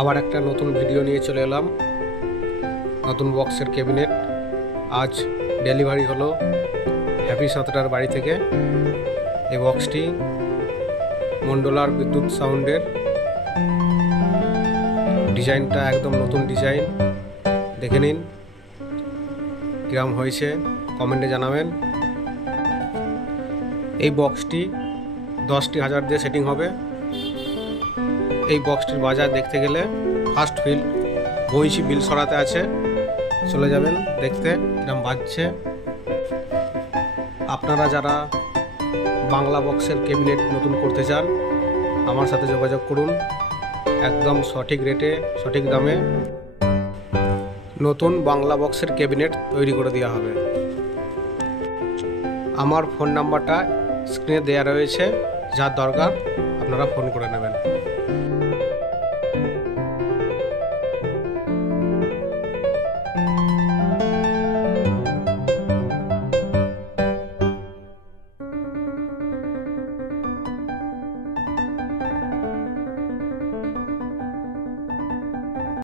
আবার একটা নতুন ভিডিও নিয়ে চলে এলাম। নতুন বক্সের ক্যাবিনেট আজ ডেলিভারি হলো হ্যাপি সাঁতরার বাড়ি থেকে। এই বক্সটি মন্ডলার বিদ্যুৎ সাউন্ডের। ডিজাইনটা একদম নতুন ডিজাইন, দেখে নিন কিরম হয়েছে, কমেন্টে জানাবেন। এই বক্সটি 10টি হাজার দিয়ে সেটিং হবে। এই বক্সটির বাজার দেখতে গেলে ফার্স্ট ফিল বইছি বিল সরাতে আছে, চলে যাবেন দেখতে কিরম বাজছে। আপনারা যারা বাংলা বক্সের ক্যাবিনেট নতুন করতে চান আমার সাথে যোগাযোগ করুন, একদম সঠিক রেটে সঠিক দামে নতুন বাংলা বক্সের ক্যাবিনেট তৈরি করে দেওয়া হবে। আমার ফোন নাম্বারটা স্ক্রিনে দেওয়া রয়েছে, যার দরকার আপনারা ফোন করে নেবেন।